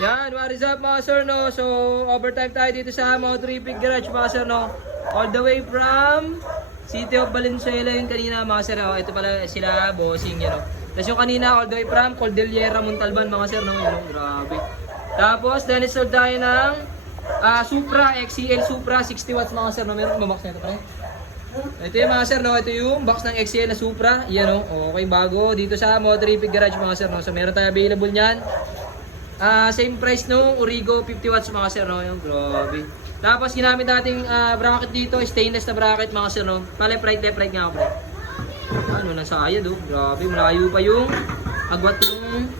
Yan, what is up mga sir, no? So, overtime tayo dito sa Moto Traffic Garage mga sir, no? All the way from City of Valenzuela yung kanina mga sir, no? Ito pala sila, bossing, yun, no? Tapos yung kanina, all the way from Cordillera, Montalban mga sir, no? Yun, no? Grabe. Tapos, then install tayo ng Supra, XCL Supra, 60 watts mga sir, no? Meron ba box na ito, pre? Ito yung mga sir, no? Ito yung box ng XCL na Supra, yan, no? Okay, bago dito sa Moto Traffic Garage mga sir, no? So, meron tayo available niyan. Same price nung Origo 50 watts mga sir, no? Yung grabe. Tapos ginamit nating bracket dito, stainless na bracket mga sir, no? Left right nga ako, pre. Ano, nasa ayad, oh. Grabe, malayo pa yung agwat ng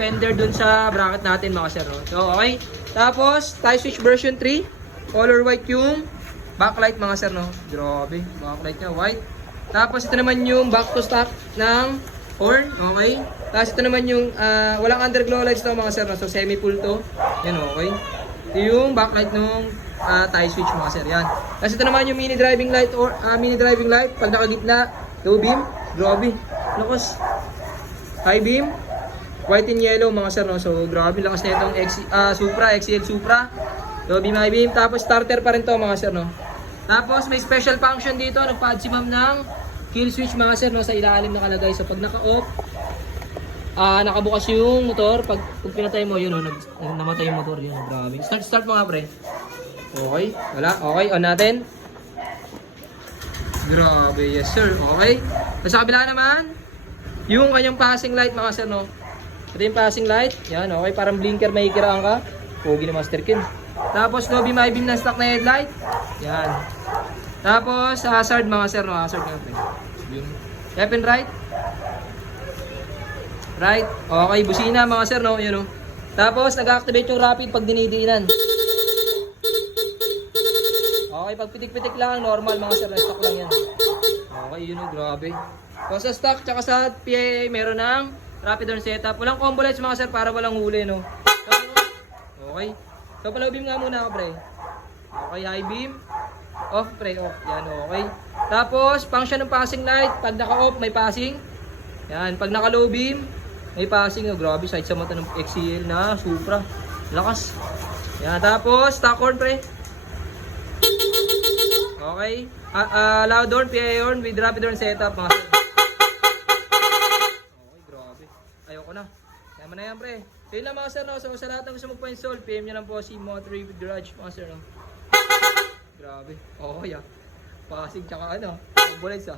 fender dun sa bracket natin mga sir, no? So, okay. Tapos, tie switch version 3. Color white yung backlight mga sir, no? Grabe, backlight niya white. Tapos, ito naman yung back to stock ng horn, okay. Tapos ito naman yung walang underglow lights to mga sir, no? So semi full to. Yan, okay. Ito yung backlight ng tie switch mga sir, yan. Tapos ito naman yung mini driving light or mini driving light pag nakagitna, low beam, grabe. Lakas. High beam, white and yellow mga sir, no? So grabe lakas na itong Supra, XCL Supra. Low beam, high beam, tapos starter pa rin to mga sir, no? Tapos may special function dito, nagpa-add si ma'am ng kill switch mga sir, no? Sa ilalim nakalagay. So pag naka-off, nakabukas yung motor. Pag pinatay mo, yun, namatay yung motor. Yun, grabe. Start mo nga, pre. Okay, wala. Okay, on natin. Grabe, yes sir. Okay. Tapos sa kabila naman, yung kanyang passing light mga sir, no? Ito yung passing light. Yan, okay. Parang blinker, may ikiraan ka. Pogi na Master Kin. Tapos, low beam, high beam na stock na headlight. Yan. Tapos, hazard mga sir, no? Hazard nga, pre. Left and right. Right. Okay, busina mga sir, no? Yun, no? Tapos, nag-activate yung rapid pag dinidiinan. Okay, pag pitik-pitik lang, normal mga sir, stock lang yan. Okay, yun, no? Grabe. So, sa stock, tsaka sa PIA, meron ng rapid horn setup. Walang combo lights mga sir, para walang huli, no? Okay. So, palaw beam nga muna ako, pre. Okay, high beam. Off, pre, off. Yan, okay. Tapos, function ng passing light. Pag naka-off, may passing. Yan, pag naka-low beam, may passing. Oh, grabe, side sa mata ng XCL na Supra. Lakas. Yan, tapos, stock horn, pre. Okay. Loud horn, PA horn with rapid horn setup, mga sir. Okay, grabe. Ayoko na. Kaya mo na yan, pre. So, yun lang mga sir, no? So, sa lahat ng gusto magpa-install, PM nyo lang po si Moto Traffic Garage, mga sir, no? Grabe. Okay, Pasig tsaka ano, ambulance,